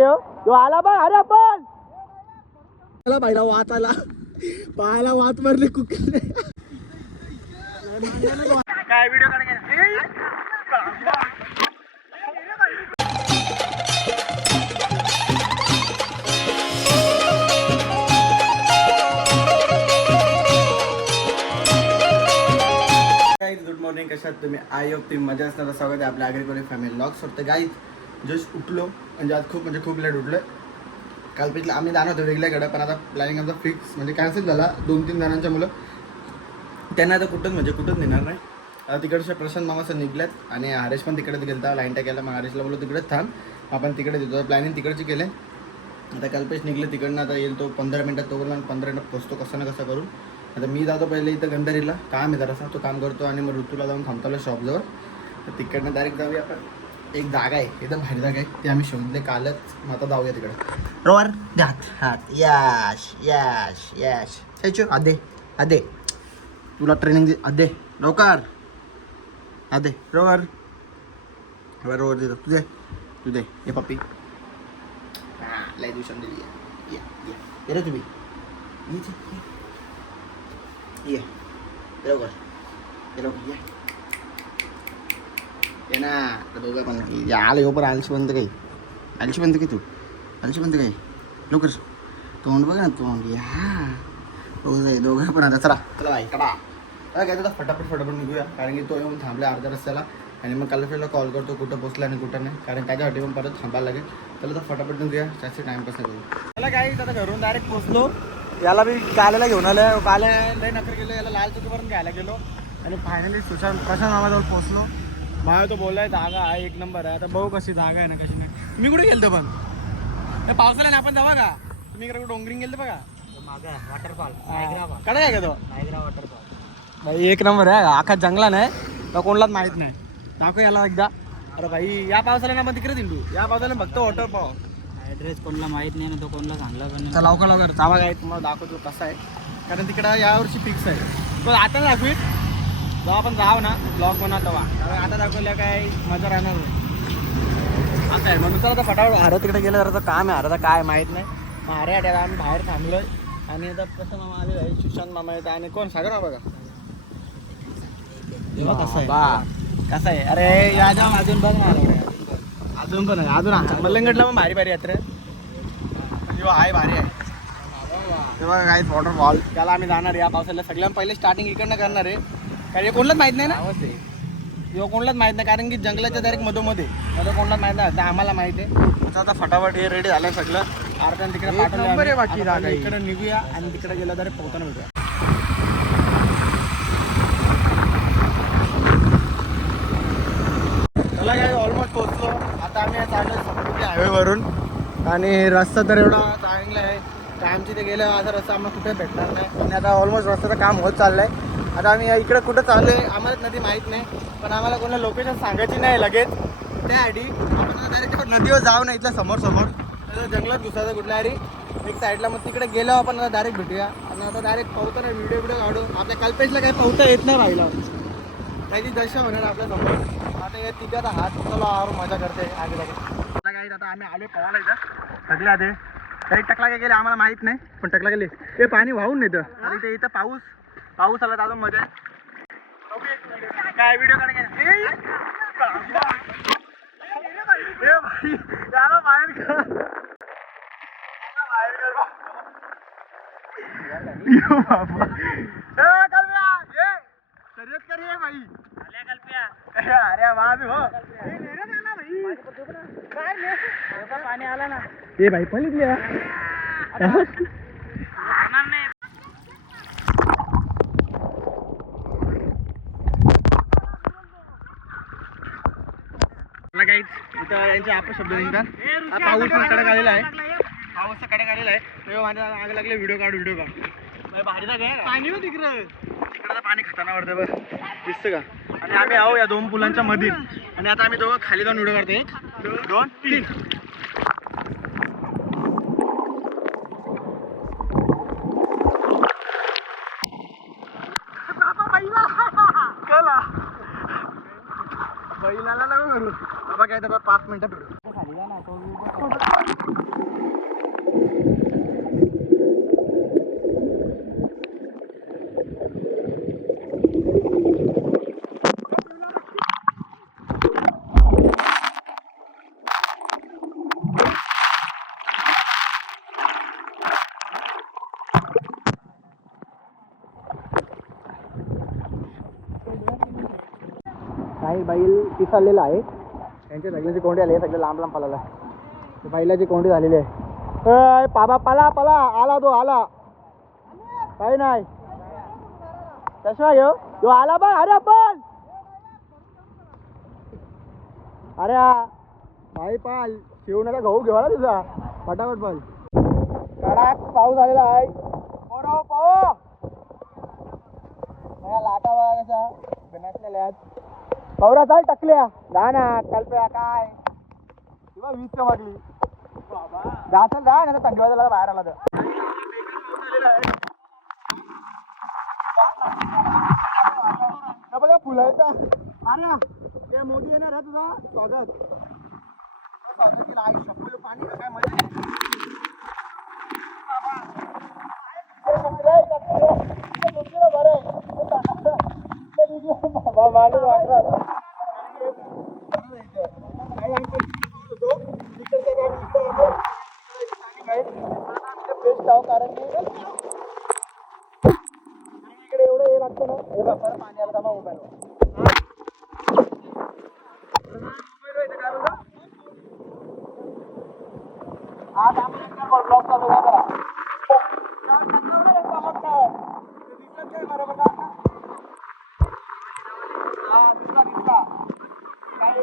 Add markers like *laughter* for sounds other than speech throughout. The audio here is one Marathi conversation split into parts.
यो यो आला बघ अरे पण आला बाईला वात आला. पायाला वात मारली कुकीने काय व्हिडिओ गुड मॉर्निंग कशात तुम्ही? आय होप तुम्ही मजा असणार. स्वागत आहे आपल्या आगरी फॅमिली लॉक्स तर गाईत जस्ट उठलो म्हणजे आज खूप म्हणजे खूप लेट उठलो आहे पिछलं आम्ही जाणार होतो वेगळ्याकडे पण आता प्लॅनिंग आमचा फिक्स म्हणजे कॅन्सल झाला. दोन तीन जणांच्या मुलं. त्यांना आता कुठंच म्हणजे कुठंच नेणार नाही. आता प्रशांत मामाचं निघल्यात आणि हरेश पण तिकडेच गेलता. लाईन टाकायला मग हरेशला बोललो तिकडेच थांब. आपण तिकडे देतो. प्लॅनिंग तिकडची केले. आता कल्पेश निघले तिकडनं. आता येईल तो पंधरा मिनटात तो बोलून पंधरा मिनटात पोचतो कसं ना कसं करून. आता मी जातो पहिले इथं गंधारीला. काम आहे जरासा. तो काम करतो आणि मग ऋतूला जाऊन थांबतो शॉपजवळ तर तिकडनं डायरेक्ट जाऊया आपण. एक जागा आहे एकदम भारी जागा आहे. ते आम्ही शोधले कालच. मग आता जाऊया तिकडे. रोवर हात हात. यश यश यश. त्याची आदे आदे तुला ट्रेनिंग दे आदे लवकर. आदे रोवर. रोवर रोवर देतो तुझे तुझे ये पप्पी. हां लय दिवसांनी दिली ये ये. ये रे तुम्ही. ये. ये. ये लवकर. ये लवकर ये. ये ना दोघं पण या आलं येऊ पण आलशी बंद काही आलशी बंद की तू आलशी बंद काही लवकर तोंड बघ ना तोंड या दोघं जाई दोघं पण आता चला चला बाई कडा काय काय तुला फटाफट फटाफट निघूया कारण की तो येऊन थांबला अर्ध्या रस्त्याला आणि मग काल कॉल करतो कुठं पोचला आणि कुठं नाही कारण त्याच्यासाठी पण परत थांबायला लागेल त्याला तर फटाफट निघूया त्याचे टाइमपास नाही करू त्याला काय आता घरून डायरेक्ट पोचलो याला मी काल्याला घेऊन आलं काल्या लय नकर गेलो याला लाल चौकीवरून घ्यायला गेलो आणि फायनली सुशांत प्रशांत मामाजवळ पोचलो मला तो बोललाय जागा आहे एक नंबर आहे. आता बघू कशी जागा आहे ना कशी नाही. तुम्ही कुठे गेलतो पण? त्या पावसाला आपण जावा का? तुम्ही इकडे डोंगरिंग गेलतो बघा. वॉटरफॉलकडे आहे का तो? नायग्रा वॉटरफॉल भाई एक नंबर आहे. अख्खा जंगला नाही तर कोणालाच माहीत नाही. दाखव याला एकदा. अरे भाई या पावसाला ना आपण तिकडे दिंडू. या पावसाला फक्त वॉटर पाव. ऍड्रेस कोणाला माहीत नाही ना तो कोणाला सांगला पण नाही. लवकर लवकर. जावा काय तुम्हाला दाखवतो कसा आहे. कारण तिकडं यावर्षी फिक्स आहे. पण आता दाखवीत. जेव्हा आपण जाव ना. ब्लॉग बनवा तेव्हा कारण आता दाखवल्या काय मजा राहणार नाही. असं आहे. म्हणून चला आता फटाफट हार तिकडे गेलं तर काम आहे हाराचा काय माहीत नाही. मग आट्याला आम्ही बाहेर थांबलोय. आणि आता कसं मामा आलेलं आहे सुशांत मामा येत आणि कोण? सागर मामा का? तेव्हा कसं आहे? बा. कसं आहे? अरे या जाम अजून बघ ना. अजून पण आहे. अजून आहे. मल्लंगडला पण भारी भारी यात्रा. किंवा आहे भारी आहे. तेव्हा काय वॉटरफॉल त्याला आम्ही जाणार आहे. या पावसाला सगळ्यात पहिले स्टार्टिंग इकडनं करणार आहे. कारण हे कोणालाच माहीत नाही ना? किंवा कोणालाच माहीत नाही कारण की जंगलाच्या डायरेक्ट मधोमध्ये मध्ये कोणालाच माहीत नाही आता आम्हाला माहीत आहे. आता फटाफट हे रेडी झालं सगळं. अर्ध्यानं तिकडे पाठवलं बाकी इकडे निघूया आणि तिकडे गेलं तर पोहताना भेटूया चला काय ऑलमोस्ट पोहोचलो. आता आम्ही चाललो समृद्धी हायवेवरून आणि रस्ता तर एवढा चांगला आहे. टाईमची ते गेलं असा रस्ता आम्हाला कुठे भेटणार नाही. आणि आता ऑलमोस्ट रस्त्याचं काम होत चाललंय. आता आम्ही इकडं कुठं चाललो आहे आम्हाला नदी माहीत नाही पण आम्हाला कोणाला लोकेशन सांगायची नाही लगेच. त्यासाठी आपण डायरेक्ट नदीवर जाऊ ना इथल्या समोर समोर तर जंगलात घुसायचं कुठल्या तरी एक साईडला मग तिकडे गेलो आपण आता डायरेक्ट भेटूया. आणि आता डायरेक्ट पाहतो ना व्हिडिओ व्हिडिओ काढू. आपल्या कल्पेशला काही पाहता येत नाही राहिला. त्याची दशा होणार आपल्यासमोर. आता या तिघात हात चला आवर मजा करते. आगे लागे काही आता आम्ही आलो पवाला इथं. सगळ्या ते काही टकला गेले आम्हाला माहीत नाही पण टकला गेले ते पाणी वाहून नेतं. आणि ते इथं पाऊस पाऊस आला मजा आहे. काय व्हिडिओ काढ याला बाहेर कर बाहेर कर. बा. यो बाबा. ए, कल्प्या, ये. शर्यत कर ये भाई. अरे वाह हो. पाणी आला ना. ए भाई पलीत लिया मला काहीच इथं यांचे आपण शब्द निघतात पाऊस कडक आलेला आहे. पाऊस कडक आलेला आहे. माझ्या आग लागले व्हिडिओ काढ व्हिडिओ काढ. भारी जागा आहे पाणी ना तिकडं तिकडं पाणी खताना वाटतं बघ. दिसतं का? आणि आम्ही आहो या दोन पुलांच्या मध्ये आणि आता आम्ही दोघं खाली जाऊन व्हिडिओ काढतो एक दोन तीन चला बैलाला नको करू बाबा काय तर पाच मिनिटं फिरू खाली जा ना तो काही बैल पिसाळलेला आहे त्यांच्या सगळ्यांची कोंडी आली आहे सगळे लांब लांब पळाला बैलाची कोंडी झालेली आहे. अय, पाबा पला पला आला तो आला. काही नाही. कसा घेऊ. तो आला बघ अरे पण अरे हा. भाई पाल. शिव नका गहू घेऊ ना तुझा फटाफट पाल कडाक पाऊस आलेला आहे. पोरो पाऊ लाटा बघा कशा? बिनसलेल्या आहेत. पौरा चाल टकल्या. जा ना कल्पया काय? किंवा वीज चमकली जा चल जा ना थंडी बाहेर आला तर. बघा फुलं आहेत अरे ते मोदी येणार आहे तुझा. स्वागत. स्वागत केलं आई शपल पाणी काय मजा आहे? ते मंदिर आहे, ते मंदिर आहे, बरं आहे. ते video बाबा, मांडू वाटलं. काही आमचं होतो, तिकडचं गाव इकडं होतं. काही बेस्ट गाव कारण की इकडे एवढं हे लागतं ना हे बघ बरं पाणी आलं थांबा मोबाईल आज आपण एकदा ब्लॉक चालू करा हा दिसला दिसला काय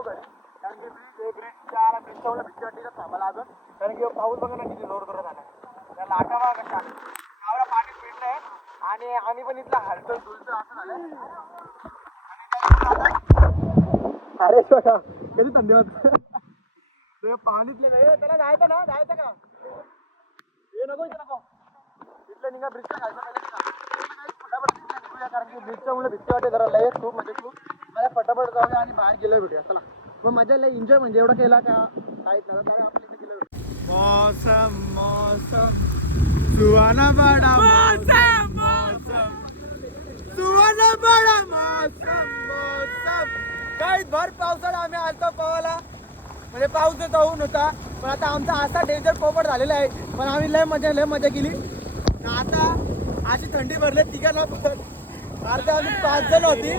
फटाफट कारण की ब्रिज ब्रिजच्या थांबायला अजून? कारण की पाऊस बघा ना किती जोर जोरात आला त्या लाटा बघा कशा गावाला पाणी पिडलंय आणि आम्ही पण इथलं हलतो डुलतो असं झालं अरे छोटा कधी धन्यवाद वाजत? ते पाणीतले नाही त्याला जायचं ना जायचं का? हे नको इथं नको. इथलं निघा ब्रिजच्या खालचं कारण की ब्रिजच्या मुळे भीती वाटते जरा लय खूप म्हणजे खूप. मला फटाफट जाऊया आणि बाहेर गेलो भेटूया. चला. मग मजा लय एन्जॉय म्हणजे एवढं केला का? काहीच नाही. तर आपण इथे गेलो मौसम मौसम. सुहाना बडा मौसम मौसम. सुहाना बडा मौसम मौसम. काही भर पावसाळा आम्ही आलतो पावाला. म्हणजे पाऊस जाऊन होता पण आता आमचा असा डेंजर पोपट झालेला आहे. पण आम्ही लय मजा लय मजा केली. आता अशी थंडी भरली तिघांना पण. अर्धा आम्ही पाच जण होती.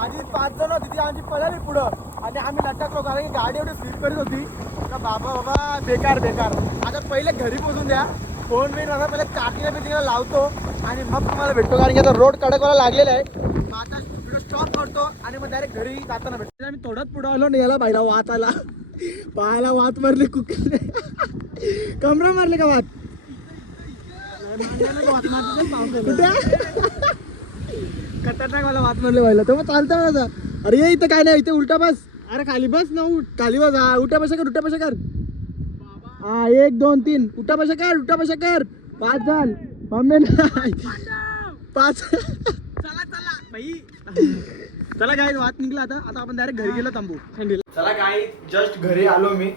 आणि पाच जण होती ती आमची पळाली पुढं. आणि आम्ही लटकलो कारण की गाडी एवढी स्पीड करत होती. का बाबा बाबा बेकार बेकार. आता पहिले घरी पोहोचून द्या. फोन बिन आता पहिले चार्जिंगला बिर्जिंगला लावतो. आणि मग तुम्हाला भेटतो कारण की आता रोड कडकवाला लागलेला आहे. मग आता व्हिडिओ स्टॉप करतो आणि मग डायरेक्ट घरी जाताना भेटतो. आम्ही थोडंच पुढं आलो आणि याला बाहेर वात आला. पायाला वात मारली कुकले. कमरा मारले का वात? *laughs* कुठे? खतरनाक मला वात मारले व्हायला तर मग चालतं माझा. अरे इथं काय नाही इथे उलटा बस. अरे खाली बस ना उठ. खाली बस. हा उठा बसा कर उठा बसा कर. हा एक दोन तीन. उठा बसा कर उठा बसा कर. पाच झाल. मम्मी नाही पाच. चला चला. बाई. चला काय वाट निघला आता. आता आपण डायरेक्ट घरी गेलो थांबू. थंडीला चला काय जस्ट घरी आलो मी.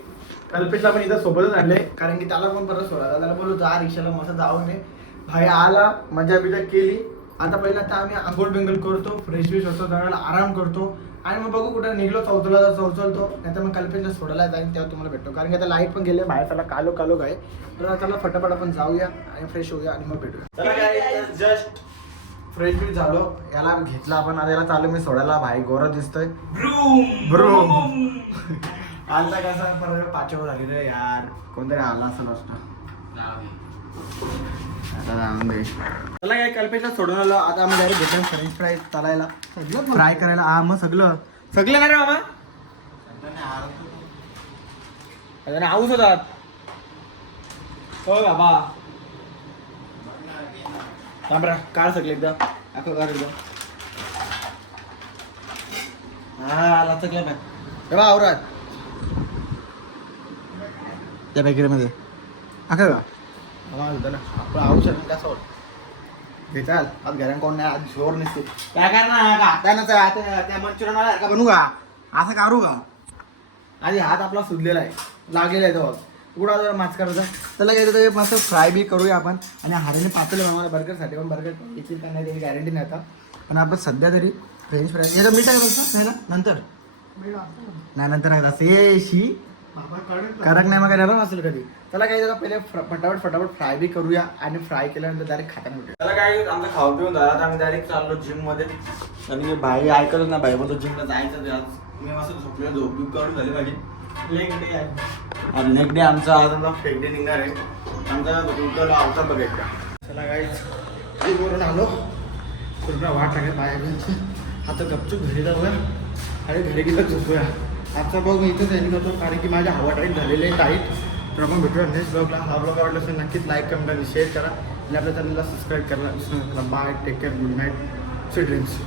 कल्पेशला पण इथं सोबतच आणले कारण की त्याला पण परत सोडा त्याला बोललो जा रिक्षाला मस्त जाऊ नये भाई आला मजा बिजा केली. आता पहिला आता आम्ही आंघोळ बिंगोळ करतो फ्रेश फ्रेश होतो जरा आराम करतो. आणि मग बघू कुठं निघलो चौथला तर चौचलतो. नाही तर मग कल्पेशला सोडायला जाईन तेव्हा तुम्हाला भेटतो. कारण की आता लाइट पण गेले बाहेर त्याला कालो कालो काय. तर चला फटाफट आपण जाऊया आणि फ्रेश होऊया आणि मग भेटूया. जस्ट फ्रेश फ्रेश झालो. याला घेतला आपण आता याला चालू मी सोडायला. भाई गोरा दिसतोय. ब्रूम आलता कसा परत पाचव झाली रे यार. कोणतरी आला असं नसतं आता जाऊन दे त्याला काय कल्पेशला सोडून आलो. आता आम्ही डायरेक्ट घेतलं फ्रेंच फ्राय तलायला फ्राय करायला हा मग सगळं. सगळं नाही रे मामा आता हाऊस होतात. हो बाबा. थांबरा काळ सगळे एकदा. अख्खं काढ एकदा. हा आला सगळं बॅग हे आवरात. त्या पॅकेटमध्ये अखं का आम्हाला ना. आपलं औषध कसं हे चाल आज घरात कोण नाही आज जोर नसते. काय करणार का? आता नसतं आता त्या मंचुरियन वाला का बनू का? असं काढू का? आधी हात आपला सुजलेला आहे. लागलेला आहे तो. उडा जरा माच करायचा त्याला काय ते मस्त फ्राय बी करूया आपण. आणि हारीने पातळ बनवायला बर्गरसाठी पण बर्गर येतील का नाही त्याची गॅरंटी नाही आता. पण आपण सध्या तरी फ्रेंच फ्राय याचं मीठ आहे बोलतो नाही ना नंतर. नाही नंतर नाही असे. शी. नाही मग नरम असेल कधी? त्याला काय जरा पहिले फटाफट फटाफट फ्राय बी करूया आणि फ्राय केल्यानंतर डायरेक्ट खाताना भेटूया त्याला काय आमचं खाऊ पिऊन झाला. आम्ही डायरेक्ट चाललो जिममध्ये. आणि भाई ऐकलंच ना भाई बोलतो जिमला जायचं आज. मी मस्त झोपलो झोप करून झाली माझी लेग डे आहे. डे आमचा. आज आमचा फेक डे निघणार आहे. आमचा उठवला आवता बघायचा चला काय काही करून आलो. पूर्ण वाट टाकत बाहेर. आता गपचूप घरी जाऊया आणि घरी गेलं झोपूया. आजचा ब्लॉग मी इथंच एंड करतो कारण की माझ्या हवा टाईट झालेले आहे टाईट तर आपण भेटूया नेक्स्ट ब्लॉगला हा ब्लॉग आवडला असेल नक्कीच लाईक कमेंट आणि शेअर करा. आणि आपल्या चॅनलला सबस्क्राईब करा. Bye take care good night sweet dreams